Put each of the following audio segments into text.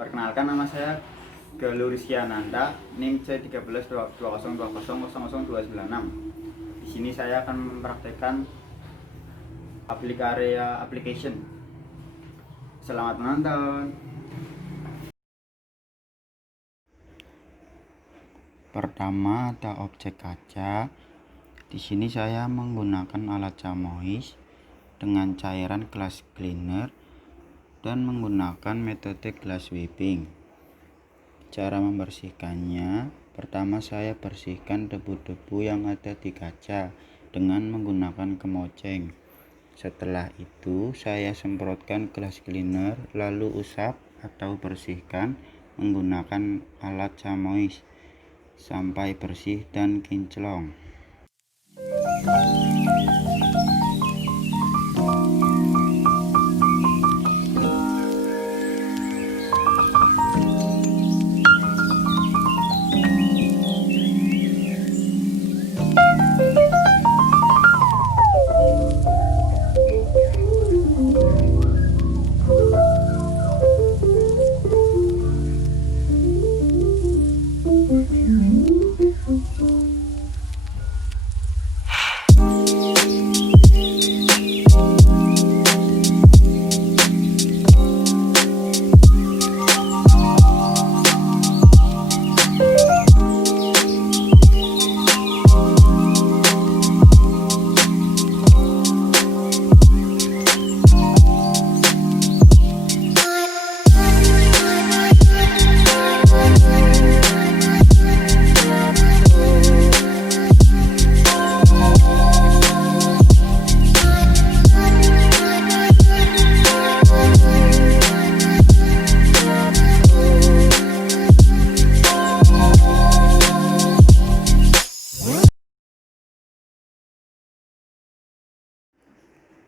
Perkenalkan, nama saya Galuh Rizkyananda, NIM C132020000026. Di sini saya akan mempraktekkan area application. Selamat menonton. Pertama, ada objek kaca. Di sini saya menggunakan alat Camois dengan cairan glass cleaner dan menggunakan metode glass wiping. Cara membersihkannya, pertama saya bersihkan debu-debu yang ada di kaca dengan menggunakan kemoceng. Setelah itu saya semprotkan glass cleaner, lalu usap atau bersihkan menggunakan alat Camois sampai bersih dan kinclong.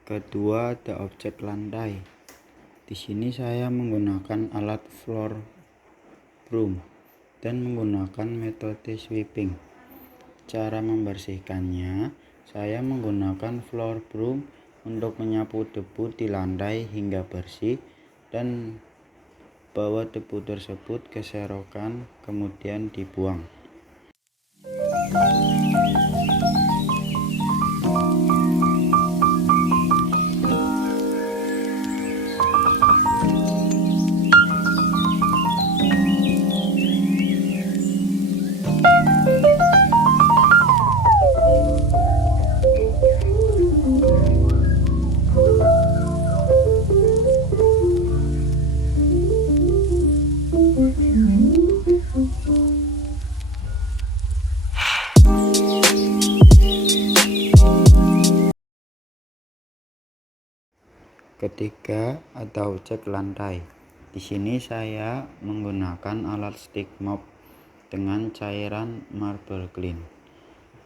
Kedua, ada objek lantai. Di sini saya menggunakan alat floor broom dan menggunakan metode sweeping. Cara membersihkannya, saya menggunakan floor broom untuk menyapu debu di lantai hingga bersih dan bawa debu tersebut ke serokan kemudian dibuang. Ketiga, ada objek lantai. Di sini saya menggunakan alat stick mop dengan cairan marble clean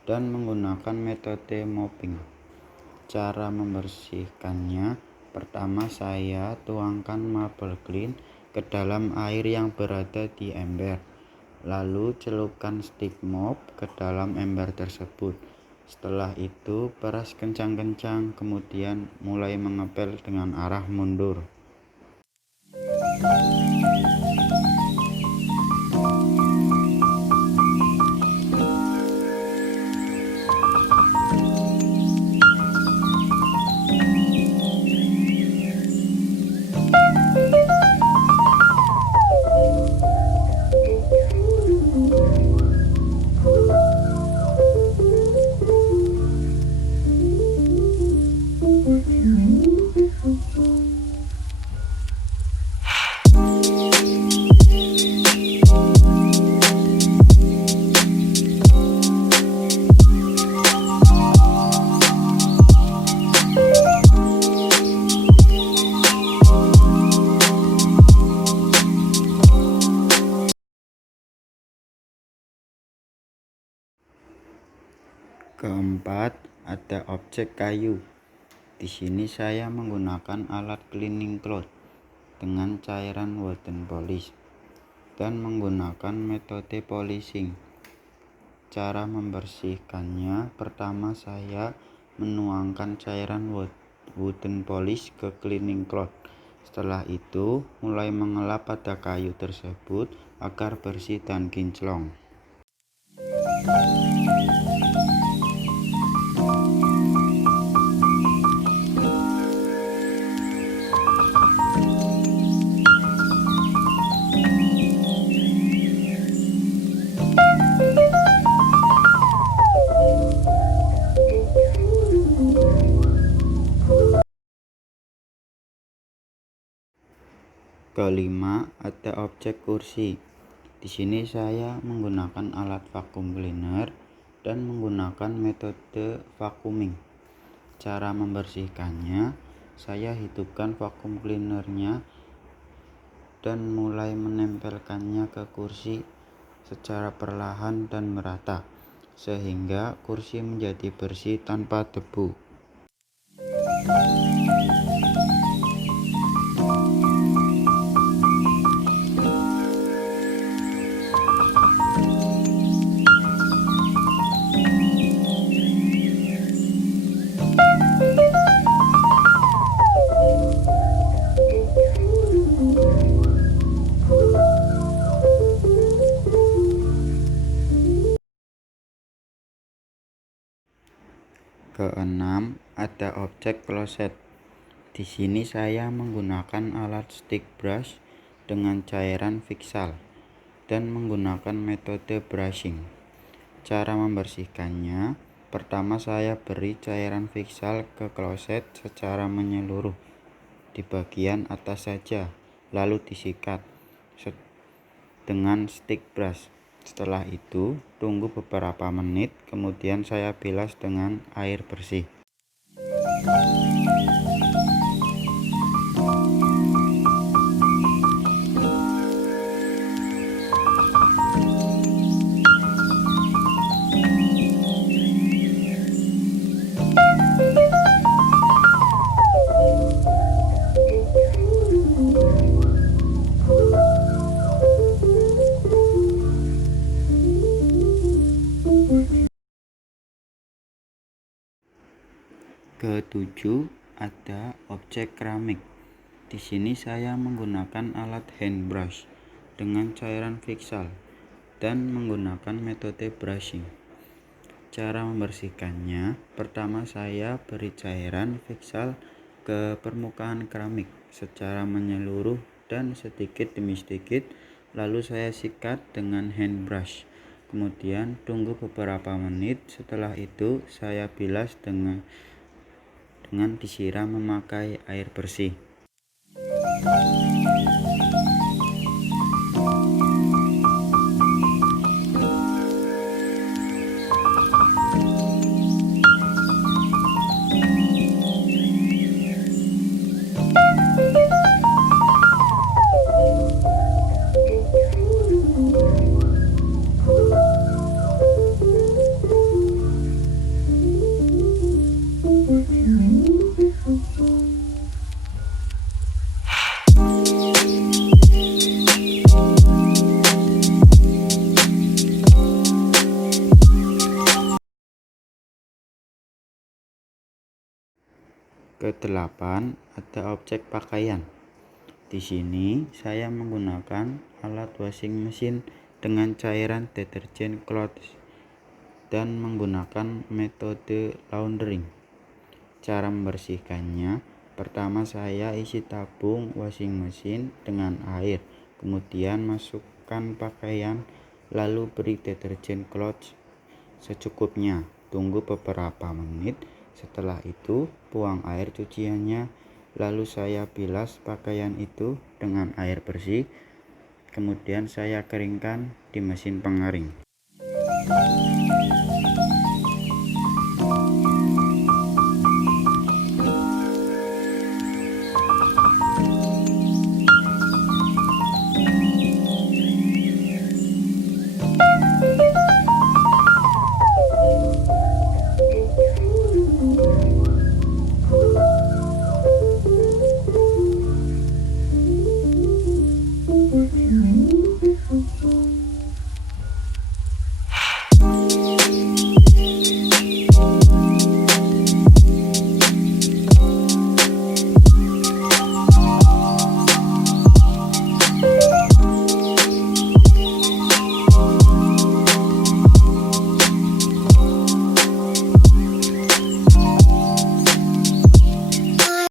dan menggunakan metode mopping. Cara membersihkannya, pertama saya tuangkan marble clean ke dalam air yang berada di ember, lalu celupkan stick mop ke dalam ember tersebut. Setelah itu peras kencang-kencang, kemudian mulai mengepel dengan arah mundur. Keempat, ada objek kayu. Di sini saya menggunakan alat cleaning cloth dengan cairan wooden polish dan menggunakan metode polishing. Cara membersihkannya, pertama saya menuangkan cairan wooden polish ke cleaning cloth. Setelah itu, mulai mengelap pada kayu tersebut agar bersih dan kinclong. Kelima, ada objek kursi. Di sini saya menggunakan alat vacuum cleaner dan menggunakan metode vacuuming. Cara membersihkannya, saya hidupkan vacuum cleanernya dan mulai menempelkannya ke kursi secara perlahan dan merata, sehingga kursi menjadi bersih tanpa debu. Keenam, ada objek kloset. Di sini saya menggunakan alat stick brush dengan cairan Vixal dan menggunakan metode brushing. Cara membersihkannya, pertama saya beri cairan Vixal ke kloset secara menyeluruh di bagian atas saja, lalu disikat dengan stick brush. Setelah itu, tunggu beberapa menit, kemudian saya bilas dengan air bersih. Ketujuh, ada objek keramik. Di sini saya menggunakan alat hand brush dengan cairan Vixal dan menggunakan metode brushing. Cara membersihkannya, pertama saya beri cairan Vixal ke permukaan keramik secara menyeluruh dan sedikit demi sedikit, lalu saya sikat dengan hand brush. Kemudian tunggu beberapa menit, setelah itu saya bilas dengan disiram memakai air bersih. Kedelapan, ada objek pakaian. Di sini saya menggunakan alat washing machine dengan cairan deterjen clothes dan menggunakan metode laundering. Cara membersihkannya, pertama saya isi tabung washing machine dengan air, kemudian masukkan pakaian, lalu beri deterjen clothes secukupnya. Tunggu beberapa menit, setelah itu buang air cuciannya, lalu saya bilas pakaian itu dengan air bersih, kemudian saya keringkan di mesin pengering.